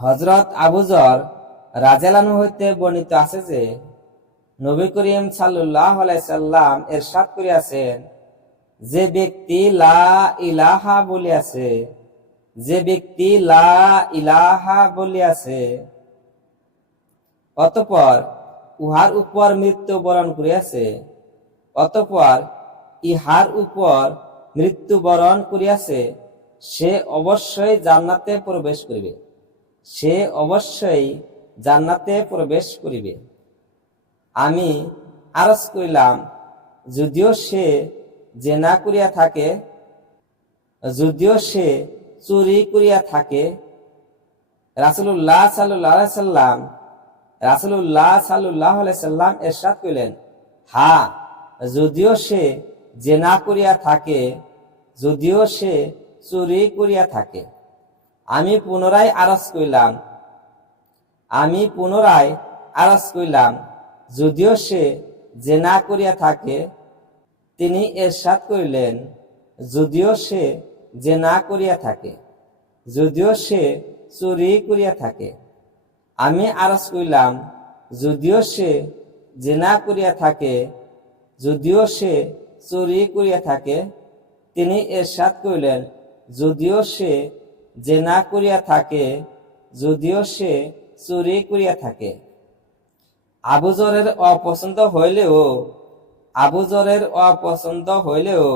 হযরত আবু যর রাদিয়াল্লাহু আনহু হইতে বর্ণিত আছে যে নবী করিম সাল্লাল্লাহু আলাইহি সাল্লাম ইরশাদ করিয়াছেন, যে ব্যক্তি লা ইলাহা বলিয়াছে, যে ব্যক্তি লা ইলাহা বলিয়াছে অতঃপর উহার উপর মৃত্যুবরণ করিয়াছে, অতঃপর ইহার উপর মৃত্যুবরণ করিয়াছে, সে অবশ্যই জান্নাতে প্রবেশ করিবে, সে অবশ্যই জান্নাতে প্রবেশ করিবে। আমি আরজ করিলাম, যদিও সে জেনা করিয়া থাকে, যদিও সে চুরি করিয়া থাকে। রাসূলুল্লাহ সাল্লাল্লাহু আলাইহি সাল্লাম ইরশাদ করিলেন, হ্যাঁ, যদিও সে জেনা করিয়া থাকে, যদিও সে চুরি করিয়া থাকে। আমি পুনরায় আরজ করিলাম, যদিও সে জেনা করিয়া থাকে। তিনি ইরশাদ করিলেন, যদিও সে জেনা করিয়া থাকে, যদিও সে চুরি করিয়া থাকে। আমি আরজ করিলাম, যদিও সে জেনা করিয়া থাকে, যদিও সে চুরি করিয়া থাকে। তিনি ইরশাদ করিলেন, যদিও সে জেনা করিয়া থাকে, যদিও সে চুরি করিয়া থাকে। আবু যরের অপছন্দ হইলেও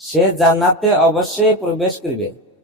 সে জান্নাতে অবশ্যই প্রবেশ করিবে।